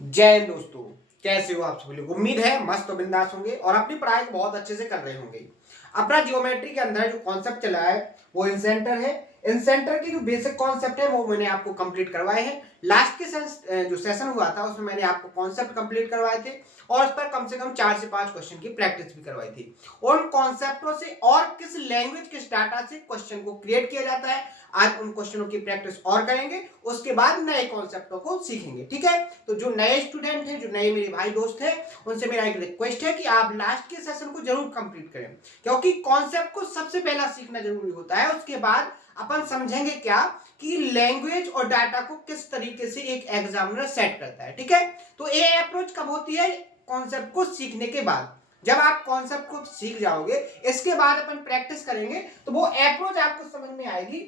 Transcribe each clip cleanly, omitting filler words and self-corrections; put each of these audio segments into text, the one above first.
जय हिंद दोस्तों। कैसे हो आप सभी लोग? उम्मीद है मस्त और बिंदास होंगे और अपनी पढ़ाई को बहुत अच्छे से कर रहे होंगे। अपना जियोमेट्री के अंदर जो कॉन्सेप्ट चला है वो इंसेंटर है। इंसेंटर की जो बेसिक कॉन्सेप्ट है वो मैंने आपको कंप्लीट करवाए हैं। लास्ट के जो सेशन हुआ था उसमें मैंने आपको कॉन्सेप्ट कंप्लीट करवाए थे और उस पर कम से कम 4 से 5 क्वेश्चन की प्रैक्टिस भी करवाई थी। उन कॉन्सेप्टों से और किस लैंग्वेज किस डाटा से क्वेश्चन को क्रिएट किया जाता है, आज उन क्वेश्चनों की प्रैक्टिस और करेंगे। उसके बाद नए कॉन्सेप्टों को सीखेंगे। ठीक है, तो जो नए स्टूडेंट हैं, जो नए मेरे भाई दोस्त हैं, उनसे मेरा एक रिक्वेस्ट है कि आप लास्ट के सेशन को जरूर कंप्लीट करें, क्योंकि कॉन्सेप्ट को सबसे पहला सीखना जरूरी होता है। उसके बाद अपन समझेंगे क्या कि लैंग्वेज और डाटा को किस तरीके से एक एग्जामिनर सेट करता है। ठीक है, तो ये अप्रोच कब होती है? कॉन्सेप्ट को सीखने के बाद। जब आप कॉन्सेप्ट को सीख जाओगे, इसके बाद अपन प्रैक्टिस करेंगे, तो वो अप्रोच आपको समझ में आएगी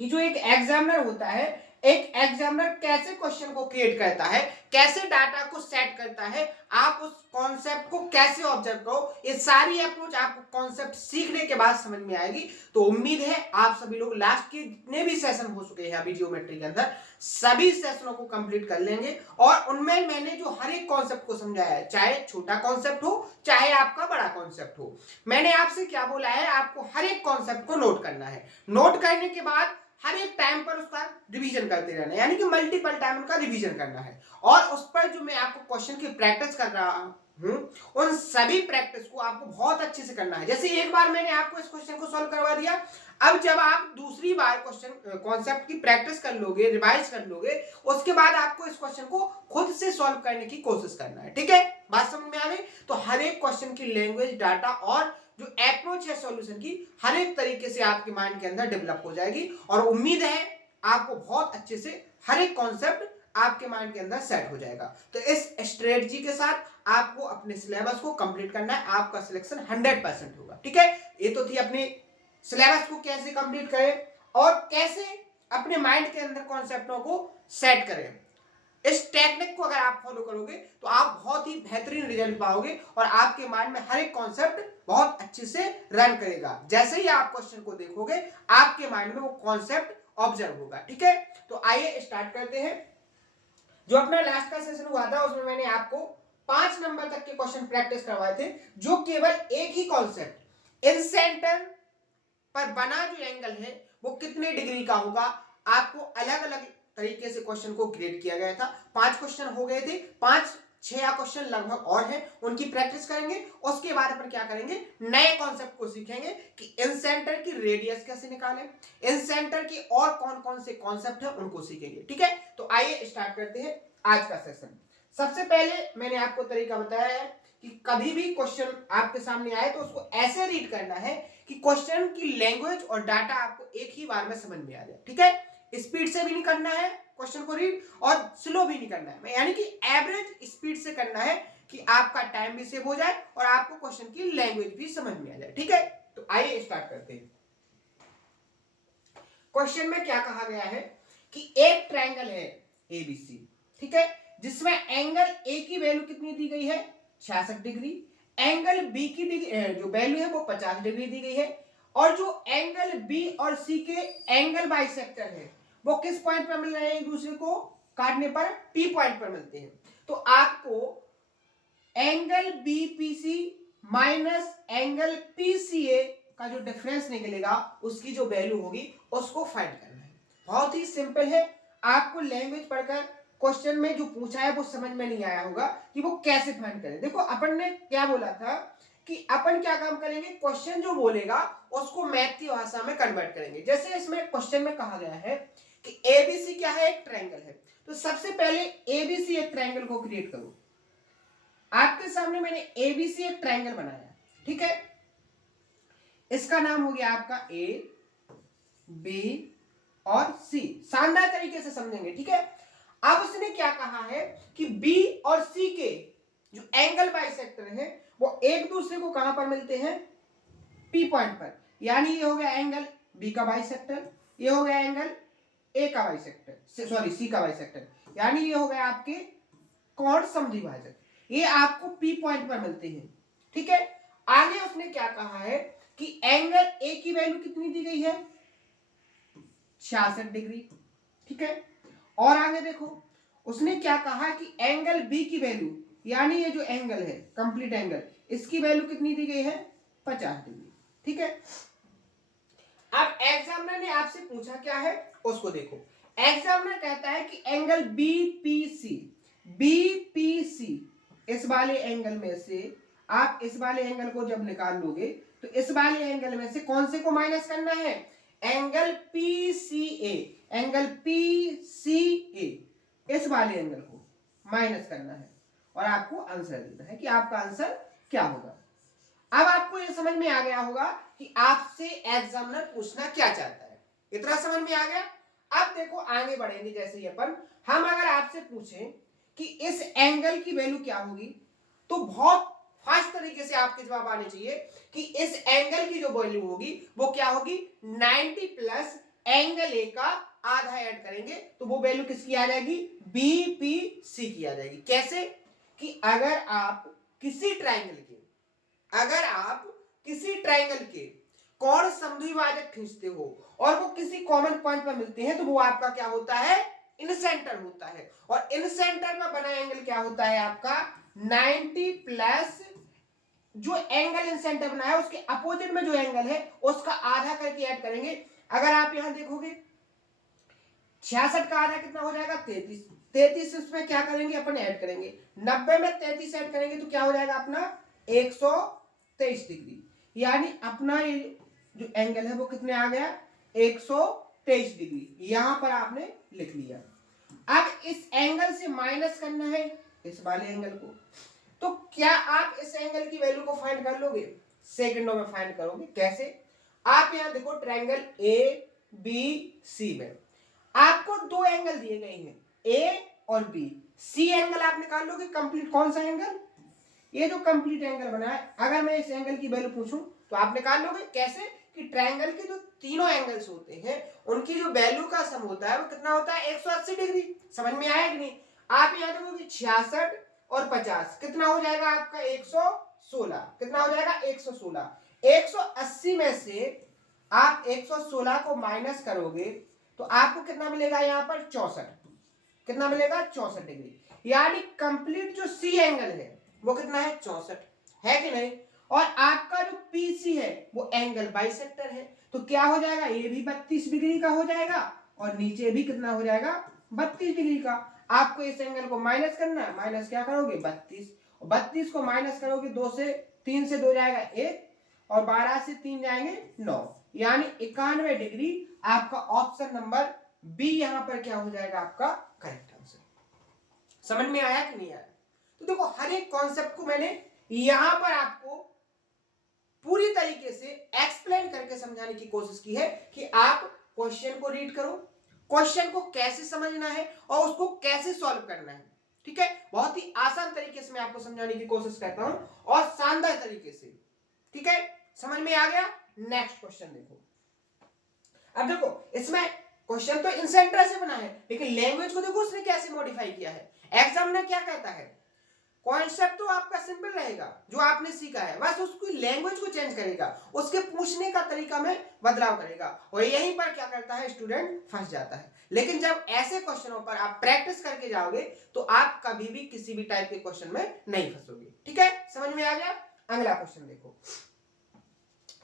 कि जो एक एग्जामिनर होता है, एक एग्जामिनर कैसे क्वेश्चन को क्रिएट करता है, कैसे डाटा को सेट करता है, आप उस कॉन्सेप्ट को कैसे ऑब्जर्व करो, ये सारी अप्रोच आपको कॉन्सेप्ट सीखने के बाद समझ में आएगी। तो उम्मीद है आप सभी लोग लास्ट के जितने भी सेशन हो चुके हैं अभी जियोमेट्री के अंदर, सभी सेशनों को कंप्लीट कर लेंगे और उनमें मैंने जो हर एक कॉन्सेप्ट को समझाया है, चाहे छोटा कॉन्सेप्ट हो चाहे आपका बड़ा कॉन्सेप्ट हो, मैंने आपसे क्या बोला है, आपको हर एक कॉन्सेप्ट को नोट करना है। नोट करने के बाद हर एक टाइम पर उसका रिवीजन करते रहना है, यानी कि मल्टीपल टाइम उनका रिवीजन करना है। और उस पर जो मैं आपको क्वेश्चन की प्रैक्टिस कर रहा हूं, उन सभी प्रैक्टिस को आपको बहुत अच्छे से करना है। जैसे एक बार मैंने आपको इस क्वेश्चन को सॉल्व करवा दिया, अब जब आप दूसरी बार क्वेश्चन कॉन्सेप्ट की प्रैक्टिस कर लोगे, रिवाइज कर लोगे, उसके बाद आपको इस क्वेश्चन को खुद से सॉल्व करने की कोशिश करना है। ठीक है, बात समझ में आ गई? तो हर एक क्वेश्चन की लैंग्वेज, डाटा और जो अप्रोच है सॉल्यूशन की, हर एक तरीके से आपके माइंड के अंदर डेवलप हो जाएगी और उम्मीद है आपको बहुत अच्छे से हर एक कॉन्सेप्ट आपके माइंड के अंदर सेट हो जाएगा। तो इस स्ट्रेटजी के साथ आपको अपने सिलेबस को कंप्लीट करना है, आपका सिलेक्शन 100% होगा। ठीक है, ये तो थी अपने सिलेबस को कैसे कंप्लीट करें और कैसे अपने माइंड के अंदर कॉन्सेप्टों को सेट करें। इस टेक्निक को अगर आप फॉलो करोगे तो आप बहुत ही बेहतरीन रिजल्ट पाओगे और आपके माइंड में हर एक कॉन्सेप्ट बहुत अच्छे से रन करेगा। जैसे ही आप क्वेश्चन को देखोगे, आपके माइंड में वो कॉन्सेप्ट ऑब्जर्व होगा। ठीक है, तो आइए स्टार्ट करते हैं। जो अपना लास्ट का सेशन हुआ था उसमें मैंने आपको 5 नंबर तक के क्वेश्चन प्रैक्टिस करवाए थे, जो केवल एक ही कॉन्सेप्ट इन सेंटर पर बना जो एंगल है वो कितने डिग्री का होगा, आपको अलग अलग तरीके से क्वेश्चन को ग्रेड किया गया था। 5 क्वेश्चन हो गए थे, 5-6 क्वेश्चन लगभग और हैं, उनकी प्रैक्टिस करेंगे। उसके बाद अपन क्या करेंगे, नए कॉन्सेप्ट को सीखेंगे कि इन सेंटर की रेडियस कैसे निकालें, इन सेंटर की और कौन कौन से कॉन्सेप्ट है उनको सीखेंगे। ठीक है, तो आइए स्टार्ट करते हैं आज का सेशन। सबसे पहले मैंने आपको तरीका बताया है कि कभी भी क्वेश्चन आपके सामने आए तो उसको ऐसे रीड करना है कि क्वेश्चन की लैंग्वेज और डाटा आपको एक ही बार में समझ में आ जाए। ठीक है, स्पीड से भी नहीं करना है क्वेश्चन को रीड और स्लो भी नहीं करना है, यानी कि एवरेज स्पीड से करना है कि आपका टाइम भी सेव हो जाए और आपको क्वेश्चन की लैंग्वेज भी समझ में आ जाए। ठीक है, तो आइए स्टार्ट करते हैं। क्वेश्चन में क्या कहा गया है कि एक ट्रायंगल है एबीसी, ठीक है, जिसमें एंगल ए की वैल्यू कितनी दी गई है, 66 डिग्री। एंगल बी की जो वैल्यू है वो 50 डिग्री दी गई है और जो एंगल बी और सी के एंगल बाइसेक्टर है वो किस पॉइंट पर मिल रहे हैं, एक दूसरे को काटने पर पी पॉइंट पर मिलते हैं। तो आपको angle BPC minus angle PCA का जो डिफरेंस निकलेगा उसकी जो वैल्यू होगी उसको फाइंड करना है। बहुत ही सिंपल है। आपको लैंग्वेज पढ़कर क्वेश्चन में जो पूछा है वो समझ में नहीं आया होगा कि वो कैसे फाइंड करें। देखो अपन ने क्या बोला था कि अपन क्या काम करेंगे, क्वेश्चन जो बोलेगा उसको मैथ की भाषा में कन्वर्ट करेंगे। जैसे इसमें क्वेश्चन में कहा गया है कि एबीसी क्या है, एक ट्रायंगल है, तो सबसे पहले एबीसी एक ट्रायंगल को क्रिएट करो। आपके सामने मैंने एबीसी एक ट्रायंगल बनाया, ठीक है, इसका नाम हो गया आपका ए बी और सी। शानदार तरीके से समझेंगे। ठीक है, अब उसने क्या कहा है कि बी और सी के जो एंगल बाइसेक्टर है वो एक दूसरे को कहां पर मिलते हैं, पी पॉइंट पर। यानी ये हो गया एंगल बी का बाइसेक्टर, ये हो गया एंगल ए का बाइसेक्टर, सॉरी सी का बाइसेक्टर, यानी ये हो गया आपके कोण समद्विभाजक, ये आपको पी पॉइंट पर मिलते हैं। ठीक है, आगे उसने क्या कहा है कि एंगल ए की वैल्यू कितनी दी गई है, 66 डिग्री। ठीक है, और आगे देखो उसने क्या कहा कि एंगल बी की वैल्यू, यानी ये जो एंगल है कंप्लीट एंगल, इसकी वैल्यू कितनी दी गई है 50 डिग्री। ठीक है, अब एग्जामिनर ने आपसे पूछा क्या है उसको देखो। एग्जामिनर कहता है कि एंगल बीपीसी, बीपीसी इस वाले एंगल में से आप इस वाले एंगल को जब निकाल लोगे तो इस वाले एंगल में से कौन से को माइनस करना है, एंगल पीसीए, एंगल पीसीए इस वाले एंगल को माइनस करना है और आपको आंसर देना है कि आपका आंसर क्या होगा। अब आपको ये समझ में आ गया होगा कि आपसे एग्जामिनर पूछना क्या चाहता है, इतना समझ में आ गया। अब देखो आगे बढ़ेंगे, जैसे ही हम अगर आपसे पूछें कि इस एंगल की वैल्यू क्या होगी, तो बहुत फास्ट तरीके से आपके जवाब आने चाहिए कि इस एंगल की जो वैल्यू होगी वो क्या होगी, 90 प्लस एंगल ए का आधा ऐड करेंगे तो वो वैल्यू किसकी आ जाएगी, बीपीसी की आ जाएगी। कैसे कि अगर आप किसी ट्राइंगल के कोण समद्विभाजक खींचते हो और वो किसी कॉमन पॉइंट पर मिलते हैं तो वो आपका क्या होता है, इन सेंटर होता है। और इन सेंटर में बना एंगल क्या होता है आपका 90 प्लस जो एंगल इन सेंटर बना है उसके अपोजिट में जो एंगल है उसका आधा करके ऐड करेंगे। अगर आप यहां देखोगे 66 का आधा कितना हो जाएगा 33, 33 इसमें क्या करेंगे अपन ऐड करेंगे, 90 में 33 ऐड करेंगे तो क्या हो जाएगा अपना 123 डिग्री, यानी अपना ये जो एंगल है वो कितने आ गया 123 डिग्री, यहां पर आपने लिख लिया। अब इस एंगल से माइनस करना है इस वाले एंगल को, तो क्या आप इस एंगल की वैल्यू को फाइंड कर लोगे, सेकंडों में फाइंड करोगे। कैसे, आप यहां देखो ट्रायंगल ए बी सी में आपको दो एंगल दिए गए हैं ए और बी, सी एंगल आप निकाल लोगे कंप्लीट, कौन सा एंगल, ये जो कंप्लीट एंगल बना है, अगर मैं इस एंगल की वैल्यू पूछूं तो आप निकाल लोगे। कैसे कि ट्रायंगल के जो तीनों एंगल्स होते हैं उनकी जो वैल्यू का सम होता है वो कितना होता है 180 डिग्री। समझ में आया कि नहीं, आप यहां देखोगे 66 और 50 कितना हो जाएगा आपका 116, कितना हो जाएगा 116, 180 में से आप 116 को माइनस करोगे तो आपको कितना मिलेगा यहां पर 64, कितना मिलेगा 64 डिग्री, यानी कंप्लीट जो सी एंगल है वो कितना है 64 है कि नहीं। और आपका जो पीसी है वो एंगल बाइसेक्टर है तो क्या हो जाएगा, ये भी 32 डिग्री का हो जाएगा और नीचे भी कितना हो जाएगा 32 डिग्री का। आपको इस एंगल को माइनस करना है, माइनस क्या करोगे 32, 32 को माइनस करोगे 2 से 3 से 2 जाएगा 1 और 12 से 3 जाएंगे 9, यानी 91 डिग्री। आपका ऑप्शन नंबर बी यहां पर क्या हो जाएगा आपका करेक्ट आंसर। समझ में आया कि नहीं आया। तो देखो हर एक कॉन्सेप्ट को मैंने यहां पर आपको पूरी तरीके से एक्सप्लेन करके समझाने की कोशिश की है कि आप क्वेश्चन को रीड करो, क्वेश्चन को कैसे समझना है और उसको कैसे सॉल्व करना है। ठीक है, बहुत ही आसान तरीके से मैं आपको समझाने की कोशिश करता हूं और शानदार तरीके से। ठीक है, समझ में आ गया। नेक्स्ट क्वेश्चन देखो। अब देखो इसमें क्वेश्चन तो इंसेंटर से बना है लेकिन लैंग्वेज को देखो उसने कैसे मॉडिफाई किया है। एग्जाम में क्या कहता है, कॉन्सेप्ट तो आपका सिंपल रहेगा जो आपने सीखा है, बस उसकी लैंग्वेज को चेंज करेगा, उसके पूछने का तरीका में बदलाव करेगा और यहीं पर क्या करता है स्टूडेंट फंस जाता है। लेकिन जब ऐसे क्वेश्चनों पर आप प्रैक्टिस करके जाओगे तो आप कभी भी किसी भी टाइप के क्वेश्चन में नहीं फंसोगे। ठीक है, समझ में आ गया। अगला क्वेश्चन देखो।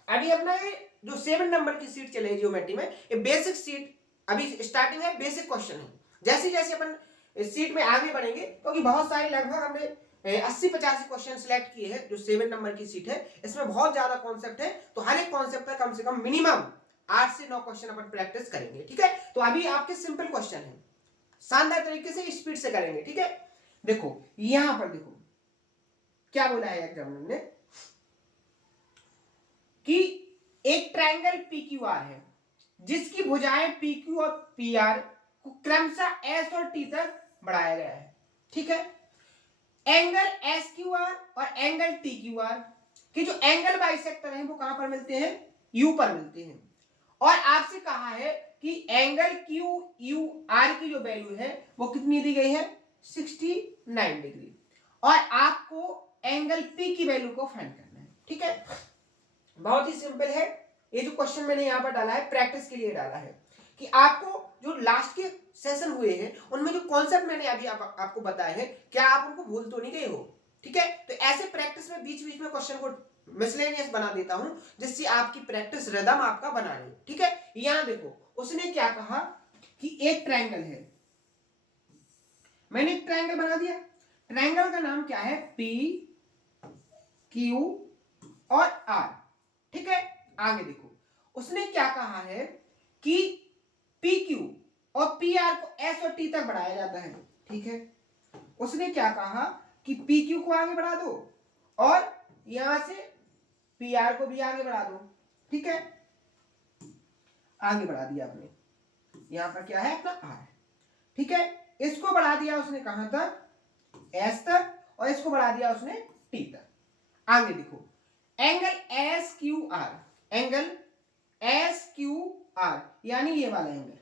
अभी अपना ये जो 7 नंबर की सीट चलेगी ज्योमेट्री में, ये बेसिक सीट अभी स्टार्टिंग है, बेसिक क्वेश्चन है। जैसे जैसे अपन इस सीट में आगे बढ़ेंगे क्योंकि बहुत सारे लगभग हमने 80-85 क्वेश्चन सिलेक्ट किए हैं। जो 7 नंबर की सीट है इसमें बहुत ज्यादा कॉन्सेप्ट है तो हर एक कॉन्सेप्ट पर कम से कम मिनिमम 8 से 9 क्वेश्चन अपन प्रैक्टिस करेंगे। ठीक है, तो अभी आपके सिंपल क्वेश्चन है, शानदार तरीके से स्पीड से करेंगे। ठीक है, देखो यहां पर देखो क्या बोला है एग्जामिनर ने कि एक ट्रायंगल PQR है जिसकी भुजाएं PQ और PR को क्रमशः S और T तक बढ़ाया गया है। ठीक है, एंगल SQR और एंगल TQR के जो एंगल बाइसेक्टर हैं वो कहां पर मिलते हैं, U पर मिलते हैं। और आपसे कहा है कि एंगल QUR की जो वैल्यू है वो कितनी दी गई है 69 डिग्री और आपको एंगल P की वैल्यू को फाइंड करना है। ठीक है, बहुत ही सिंपल है। ये जो क्वेश्चन मैंने यहां पर डाला है प्रैक्टिस के लिए डाला है कि आपको जो लास्ट के सेशन हुए हैं उनमें जो कॉन्सेप्ट मैंने अभी आपको बताए हैं, क्या आप उनको भूल तो नहीं गए हो? ठीक है, तो ऐसे प्रैक्टिस में बीच बीच में क्वेश्चन को मिसलेनियस बना देता हूं, जिससे आपकी प्रैक्टिस रिदम आपका बना रहे। ठीक है, यहां देखो उसने क्या कहा कि एक ट्रायंगल है, मैंने एक ट्रायंगल बना दिया। ट्रायंगल का नाम क्या है? पी क्यू और आर। ठीक है, आगे देखो उसने क्या कहा है कि पी क्यू और पी आर को एस और टी तक बढ़ाया जाता है। ठीक है, उसने क्या कहा कि पी क्यू को आगे बढ़ा दो और यहां से पी आर को भी आगे बढ़ा दो। ठीक है, आगे बढ़ा दिया आपने, यहां पर क्या है अपना आर। ठीक है, इसको बढ़ा दिया उसने कहां तक? एस तक, और इसको बढ़ा दिया उसने टी तक। आगे देखो angle S Q R, angle S Q R यानी ये वाला एंगल,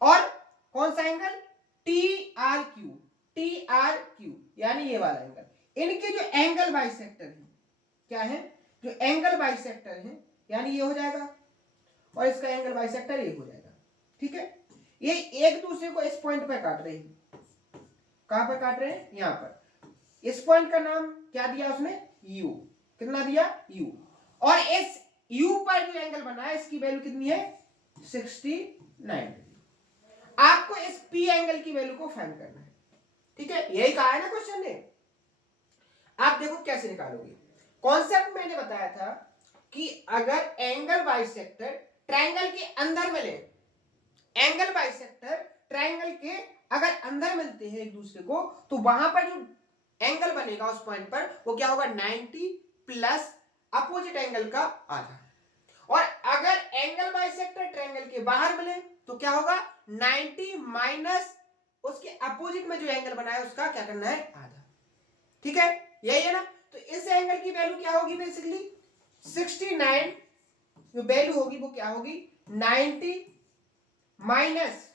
और कौन सा angle? T R Q, T R Q यानी ये वाला एंगल। इनके जो एंगल बाइसेक्टर है, क्या है? जो एंगल बाइसेक्टर है, यानी ये हो जाएगा और इसका एंगल बाइसेक्टर ये हो जाएगा। ठीक है, ये एक दूसरे को इस पॉइंट पर काट रहे हैं। कहां पर काट रहे हैं? यहां पर। इस पॉइंट का नाम क्या दिया उसने? यू। कितना दिया? यू। और इस यू पर जो एंगल बना है इसकी वैल्यू कितनी है? 69। आपको इस पी एंगल की वैल्यू को फाइंड करना है। ठीक है, यही कहा है ना क्वेश्चन ने। आप देखो कैसे निकालोगे। कॉन्सेप्ट मैंने बताया था कि अगर एंगल बाइसेक्टर ट्रायंगल के अंदर मिले, एंगल बाइसेक्टर ट्रायंगल के अगर अंदर मिलते हैं एक दूसरे को, तो वहां पर जो एंगल बनेगा उस पॉइंट पर वो क्या होगा? 90 प्लस अपोजिट एंगल का आधा। और अगर एंगल बाइसेक्टर ट्रायंगल के बाहर मिले तो क्या होगा? 90 माइनस उसके अपोजिट में जो एंगल बना है उसका क्या करना है? आधा। ठीक है, यही है ना। तो इस एंगल की वैल्यू क्या होगी? बेसिकली 69 जो वैल्यू होगी वो क्या होगी? 90 माइनस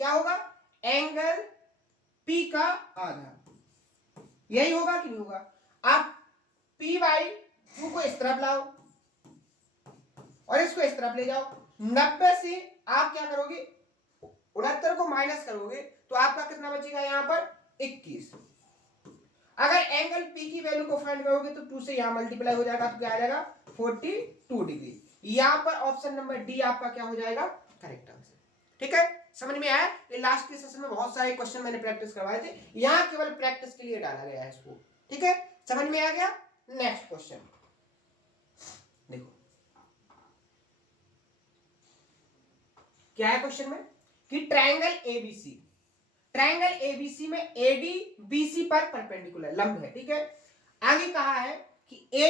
क्या होगा? एंगल पी का आधा। यही होगा कि नहीं होगा? आप पी बाई टू को इस तरफ लाओ और इसको इस तरफ ले जाओ। 90 से आप क्या करोगे? 69 को माइनस करोगे तो आपका कितना बचेगा? यहां पर 21। अगर एंगल पी की वैल्यू को फाइंड करोगे तो 2 से यहां मल्टीप्लाई हो जाएगा तो क्या आ जाएगा? 42 डिग्री। यहां पर ऑप्शन नंबर डी आपका क्या हो जाएगा? Correct answer. ठीक है, समझ में आया? ये लास्ट के सेशन में बहुत सारे क्वेश्चन मैंने प्रैक्टिस करवाए थे, यहां केवल प्रैक्टिस के लिए डाला गया है इसको। ठीक है, समझ में आ गया? नेक्स्ट क्वेश्चन देखो क्या है क्वेश्चन में कि ट्रायंगल एबीसी, ट्रायंगल एबीसी में एडी बीसी पर परपेंडिकुलर लंब है। ठीक है, आगे कहा है कि ए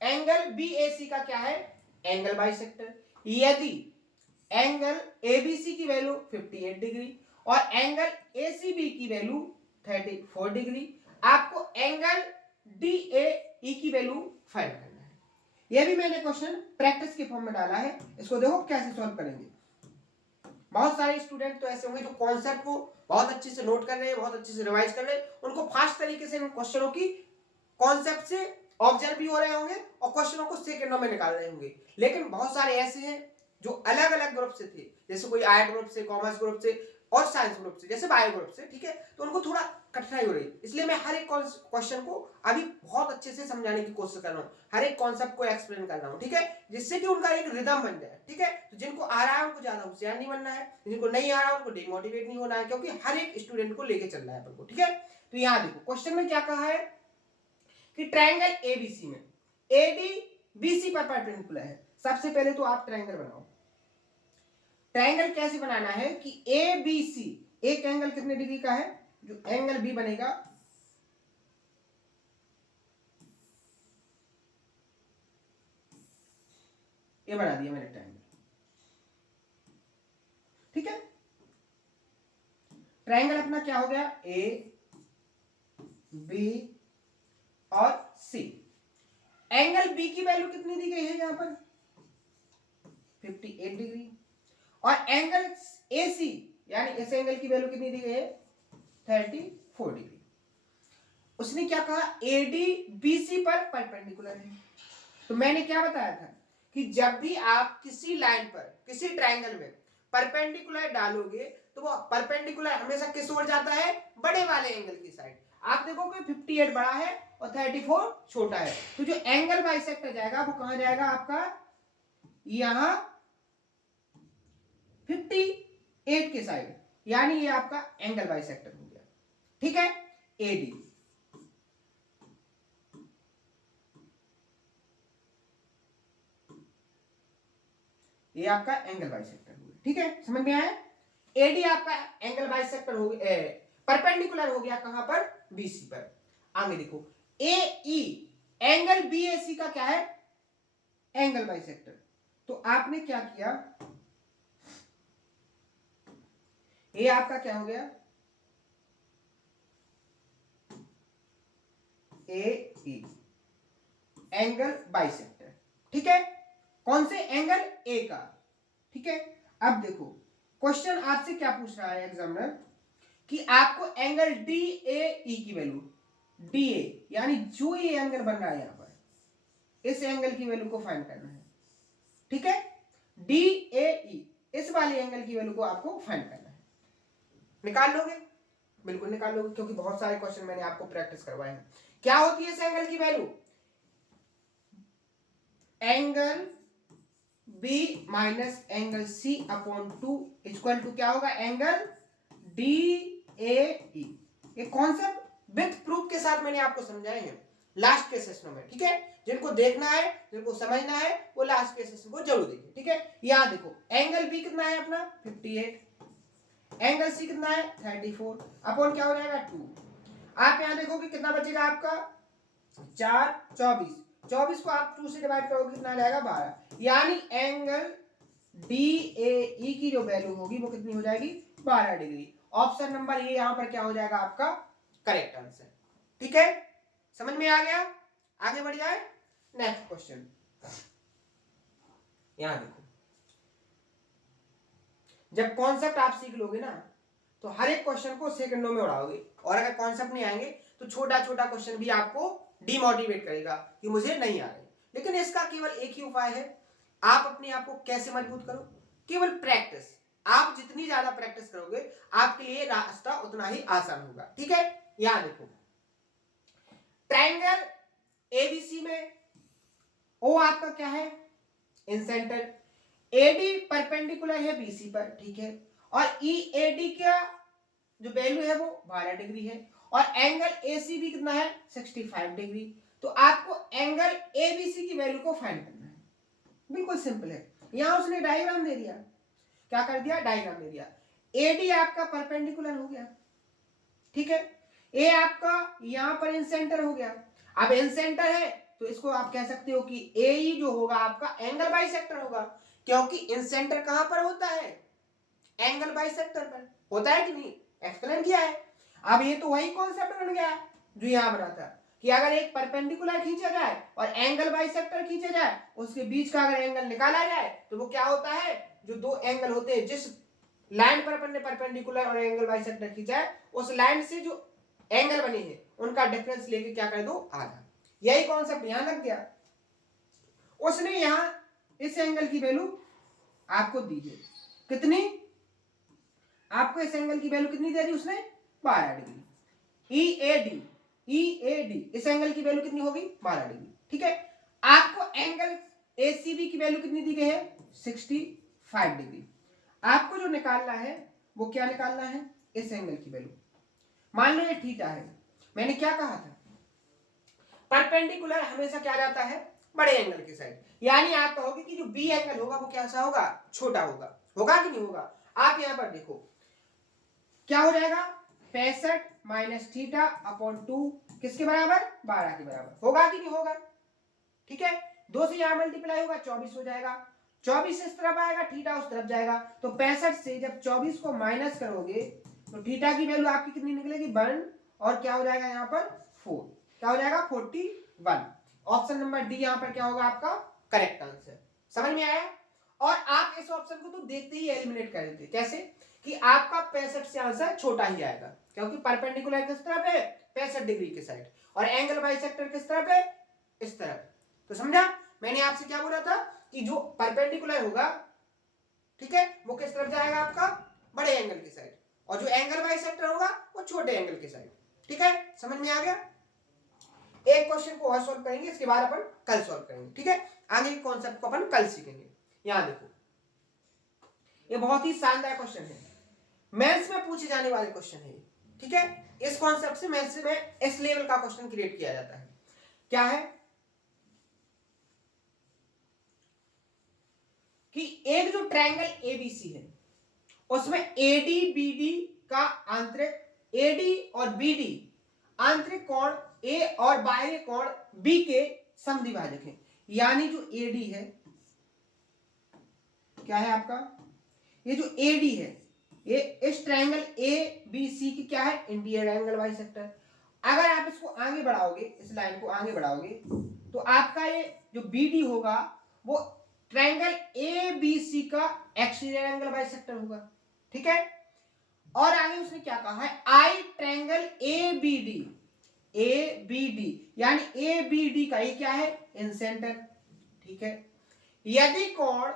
एंगल बीएसी का क्या है? Angle bisector. यदि एंगल एबीसी की वैल्यू 58 डिग्री और एंगल एसीबी की वैल्यू 34 डिग्री, आपको एंगल डीएई की वैल्यू फाइंड करना है। यह भी मैंने क्वेश्चन प्रैक्टिस के फॉर्म में डाला है, इसको देखो कैसे सॉल्व करेंगे। बहुत सारे स्टूडेंट तो ऐसे होंगे जो कॉन्सेप्ट को बहुत अच्छे से नोट कर रहे हैं, बहुत अच्छे से रिवाइज कर रहे हैं, उनको फास्ट तरीके से इन क्वेश्चनों की कॉन्सेप्ट से ऑब्जर्व भी हो रहे होंगे और क्वेश्चनों को सेकंडों में निकाल रहे होंगे। लेकिन बहुत सारे ऐसे हैं जो अलग अलग ग्रुप से थे, जैसे कोई आर्ट ग्रुप से, कॉमर्स ग्रुप से और साइंस ग्रुप से, जैसे बायो ग्रुप से। ठीक है, तो उनको थोड़ा कठिनाई हो रही है, इसलिए मैं हर एक क्वेश्चन को अभी बहुत अच्छे से समझाने की कोशिश कर रहा हूँ, हर एक कॉन्सेप्ट को एक्सप्लेन कर रहा हूँ। ठीक है, जिससे कि उनका एक रिदम बन जाए। ठीक है, तो जिनको आ रहा है उनको ज्यादा होशियार नहीं बनना है, जिनको नहीं आ रहा है उनको डिमोटिवेट नहीं होना है, क्योंकि हर एक स्टूडेंट को लेके चलना है अपन को। ठीक है, तो यहाँ देखो क्वेश्चन में क्या कहा है कि ट्रायंगल एबीसी में एडी बीसी पर परपेंडिकुलर है। सबसे पहले तो आप ट्रायंगल बनाओ। ट्रायंगल कैसे बनाना है कि ए बी सी, एक एंगल कितने डिग्री का है? जो एंगल बी बनेगा ये बना दिया मैंने ट्रायंगल। ठीक है, ट्रायंगल अपना क्या हो गया? ए बी और सी। एंगल बी की वैल्यू कितनी दी गई है यहां पर? 58 डिग्री। और एंगल एसी यानी इस एंगल की वैल्यू कितनी दी गई है? 34 डिग्री। उसने क्या कहा? एडी बीसी पर परपेंडिकुलर है। तो मैंने क्या बताया था कि जब भी आप किसी लाइन पर, किसी ट्रायंगल में परपेंडिकुलर डालोगे तो वो परपेंडिकुलर हमेशा किस ओर जाता है, बड़े वाले एंगल की साइड। आप देखोगे 58 बड़ा है और 34 छोटा है, तो जो एंगल बाइसेक्टर जाएगा वो कहां जाएगा आपका, यहां 58 के साइड, यानी ये आपका एंगल बाइसेक्टर हो गया। ठीक है, एडी। ये आपका एंगल बाइसेक्टर हो गया। ठीक है, समझ में आया। एडी आपका एंगल बाइसेक्टर हो गया, परपेंडिकुलर हो गया कहां पर, बीसी पर। आगे देखो एई एंगल बीएसी का क्या है, एंगल बाइसेक्टर। तो आपने क्या किया, ये आपका क्या हो गया, ए एंगल बाइसेक्टर। ठीक है, कौन से एंगल, ए का। ठीक है, अब देखो क्वेश्चन आपसे क्या पूछ रहा है एग्जामिनर, कि आपको एंगल डी ए ई की वैल्यू, डी ए यानी जो ये एंगल बन रहा है यहां पर, इस एंगल की वैल्यू को फाइंड करना है। ठीक है, डी ए ई इस वाले एंगल की वैल्यू को आपको फाइंड करना है। निकाल लोगे, बिल्कुल निकाल लोगे, क्योंकि बहुत सारे क्वेश्चन मैंने आपको प्रैक्टिस करवाए हैं। क्या होती है इस एंगल की वैल्यू, angle B minus angle C upon 2 equal to क्या होगा, एंगल डी ए ई। ये कॉन्सेप्ट विद प्रूफ के साथ मैंने आपको समझाए हैं लास्ट के सेशन में। ठीक है, जिनको देखना है, जिनको समझना है, वो लास्ट के सेशन को जरूर देखिए। ठीक है, यहां देखो एंगल बी कितना है अपना 58, एंगल सी कितना है 34 अपॉन क्या हो जाएगा 2। आप यहां देखोगे कितना बचेगा आपका 4, 24, 24 को आप 2 से डिवाइड करोगे कितना आ जाएगा 12, यानी एंगल डी ए ई की जो वैल्यू होगी वो कितनी हो जाएगी 12 डिग्री। ऑप्शन नंबर ये यहां पर क्या हो जाएगा आपका करेक्ट आंसर। ठीक है, समझ में आ गया। आगे बढ़ जाए, नेक्स्ट क्वेश्चन। यहां देखो, जब कॉन्सेप्ट आप सीख लोगे ना तो हर एक क्वेश्चन को सेकंडों में उड़ाओगे, और अगर कॉन्सेप्ट नहीं आएंगे तो छोटा छोटा क्वेश्चन भी आपको डिमोटिवेट करेगा कि मुझे नहीं आ रहे। लेकिन इसका केवल एक ही उपाय है, आप अपने आप को कैसे मजबूत करो, केवल प्रैक्टिस। आप जितनी ज्यादा प्रैक्टिस करोगे आपके लिए रास्ता उतना ही आसान होगा। ठीक है, यहां देखो ट्रायंगल एबीसी में ओ आपका क्या है, इन सेंटर, एडी परपेंडिकुलर है बीसी पर। ठीक है, और ई एडी का जो वैल्यू है वो 12 डिग्री है, और एंगल एसीबी कितना है 65 डिग्री। तो आपको एंगल एबीसी की वैल्यू को फाइंड करना है। बिल्कुल सिंपल है, यहां उसने डायग्राम दे दिया, क्या कर दिया, डायग्राम दे दिया। एडी आपका परपेंडिकुलर हो गया। ठीक है, ए आपका यहां पर इन सेंटर हो गया। अब इन सेंटर है तो इसको आप कह सकते हो कि ए जो होगा आपका एंगल बाइसेक्टर होगा, क्योंकि इन सेंटर कहां पर होता है, एंगल बाइसेक्टर पर होता है कि नहीं, एक्सप्लेन किया है। अब ये तो वही कॉन्सेप्ट बन गया जो यहां बना था, कि अगर एक परपेंडिकुलर खींचा जाए और एंगल बाइसेक्टर खींचा जाए, उसके बीच का अगर एंगल निकाला जाए तो वो क्या होता है, जो दो एंगल होते हैं, जिस लाइन पर अपन ने परपेंडिकुलर और एंगल बाइसेक्टर खींचा है, उस लाइन से जो एंगल बने हैं उनका डिफरेंस लेके क्या कर दो, आधा। यही कॉन्सेप्ट यहां लग गया। उसने यहां इस एंगल की वैल्यू आपको दी है, कितनी, आपको इस एंगल की वैल्यू कितनी दे दी उसने, 12 डिग्री। ईएडी इस एंगल की वैल्यू कितनी होगी 12 डिग्री। ठीक है, आपको एंगल एसीबी की वैल्यू कितनी दी गई है 65 डिग्री। आपको जो निकालना है वो क्या निकालना है, इस एंगल की वैल्यू। मान लो ये थीटा है, मैंने क्या कहा था, परपेंडिकुलर हमेशा क्या जाता है, बड़े एंगल की साइड, यानी आप कहोगे कि जो बी एंगल होगा वो कैसा होगा, छोटा होगा। होगा कि नहीं होगा, आप यहां पर देखो क्या हो जाएगा 65 माइनस थीटा अपॉन 2 किसके बराबर, 12 के बराबर। होगा कि नहीं होगा। ठीक है, 2 से यहां मल्टीप्लाई होगा 24 हो जाएगा, 24 इस तरफ आएगा, थीटा उस तरफ जाएगा, तो 65 से जब 24 को माइनस करोगे तो थीटा की वैल्यू आपकी कितनी निकलेगी 1, और क्या हो जाएगा यहाँ पर 4, क्या हो जाएगा 41। ऑप्शन नंबर डी यहाँ पर क्या होगा आपका करेक्ट आंसर। समझ में आया। और आप इस ऑप्शन को तो देखते ही एलिमिनेट कर देते, कैसे, कि आपका 65 से आंसर छोटा ही आएगा, क्योंकि परपेंडिकुलर किस तरफ है 65 डिग्री के साइड, और एंगल बाइसेक्टर किस तरफ है, इस तरफ। तो समझा, मैंने आपसे क्या बोला था कि जो परपेंडिकुलर होगा, ठीक है, वो किस तरफ जाएगा आपका, बड़े एंगल की साइड, और जो एंगल बाइसेक्टर होगा वो छोटे एंगल की साइड। ठीक है, समझ में आ गया। एक क्वेश्चन को और सॉल्व करेंगे, इसके बाद अपन कल सॉल्व करेंगे। ठीक है, आगे के कॉन्सेप्ट को अपन कल सीखेंगे। यहां देखो, ये बहुत ही शानदार क्वेश्चन है, मेंस में पूछे जाने वाले क्वेश्चन है। ठीक है, इस कॉन्सेप्ट से मेंस में इस लेवल का क्वेश्चन क्रिएट किया जाता है। क्या है कि एक जो ट्रायंगल एबीसी है उसमें एडी बीडी का आंतरिक, एडी और बीडी आंतरिक कोण ए और बाह्य कोण बी के समद्विभाजक हैं। यानी जो एडी है, क्या है आपका, ये जो एडी है, ये इस ट्रायंगल ए बी सी की क्या है, इंटीरियर एंगल बाइसेक्टर। अगर आप इसको आगे बढ़ाओगे, इस लाइन को आगे बढ़ाओगे, तो आपका ये जो बीडी होगा वो ट्रायंगल ए बी सी का एक्सटीरियर एंगल बाइसेक्टर होगा। ठीक है, और आगे उसने क्या कहा है, I triangle A B D, A B D यानी ए बी डी का ये क्या है, इंसेंटर। ठीक है, यदि कोण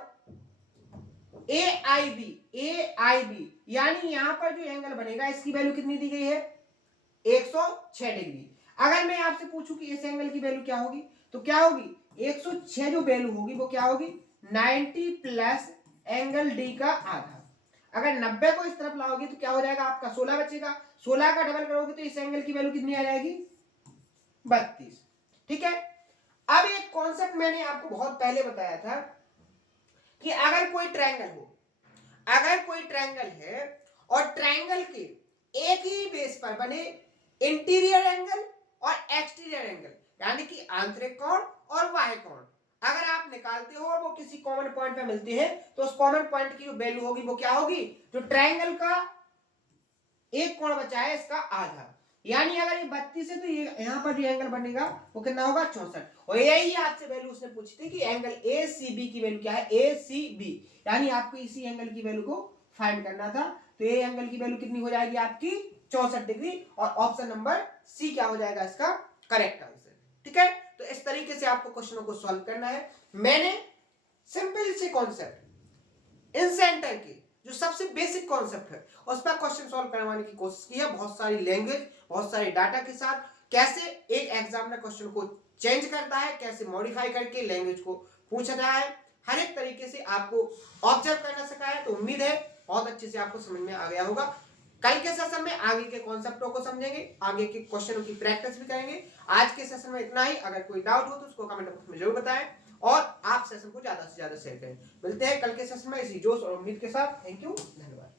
ए आई बी यानी यहां पर जो एंगल बनेगा इसकी वैल्यू कितनी दी गई है, 106 डिग्री। अगर मैं आपसे पूछूं कि इस एंगल की वैल्यू क्या होगी, तो क्या होगी, 106 जो वैल्यू होगी वो क्या होगी, 90 प्लस एंगल डी का आधा। अगर 90 को इस तरफ लाओगे तो क्या हो जाएगा आपका, 16 बचेगा। 16 का डबल करोगे तो इस एंगल की वैल्यू कितनी आ जाएगी, 32। ठीक है, अब एक कॉन्सेप्ट मैंने आपको बहुत पहले बताया था कि अगर कोई ट्रायंगल हो, अगर कोई ट्रायंगल है और ट्रायंगल के एक ही बेस पर बने इंटीरियर एंगल और एक्सटीरियर एंगल, यानी कि आंतरिक कोण और बाह्य कोण, अगर आप निकालते हो और वो किसी कॉमन पॉइंट पे मिलते हैं, तो उस कॉमन पॉइंट की जो वैल्यू होगी वो क्या होगी, जो ट्रायंगल का एक कोण बचा है इसका आधा। यानी अगर ये 32 है तो ये यहां पर जो एंगल बनेगा वो कितना होगा, 64। और यही आपसे वैल्यू उसने पूछी थी कि एंगल ए सी बी की वैल्यू क्या है, ए सी बी, यानी आपको इसी एंगल की वैल्यू को फाइंड करना था। तो ये एंगल की वैल्यू कितनी हो जाएगी आपकी, 64 डिग्री, और ऑप्शन नंबर सी क्या हो जाएगा इसका करेक्ट आंसर। ठीक है, तो इस तरीके से आपको क्वेश्चनों को सॉल्व करना है। मैंने सिंपल से कॉन्सेप्ट इन सेंटर की जो सबसे बेसिक कॉन्सेप्ट है उस पर क्वेश्चन सॉल्व करवाने की कोशिश की है, बहुत सारी लैंग्वेज, बहुत सारे डाटा के साथ, कैसे एक एग्जामिनर क्वेश्चन को चेंज करता है, कैसे मॉडिफाई करके लैंग्वेज को पूछा जाए, हर एक तरीके से आपको ऑब्जर्व करना सिखाया है। तो उम्मीद है बहुत अच्छे से आपको समझ में आ गया होगा। कल के सेशन में आगे के कॉन्सेप्टों को समझेंगे, आगे के क्वेश्चनों की प्रैक्टिस भी करेंगे। आज के सेशन में इतना ही। अगर कोई डाउट हो तो उसको कमेंट बॉक्स में जरूर बताएं और आप सेशन को ज्यादा से ज्यादा शेयर करें। मिलते हैं कल के सेशन में इसी जोश और उम्मीद के साथ। थैंक यू, धन्यवाद।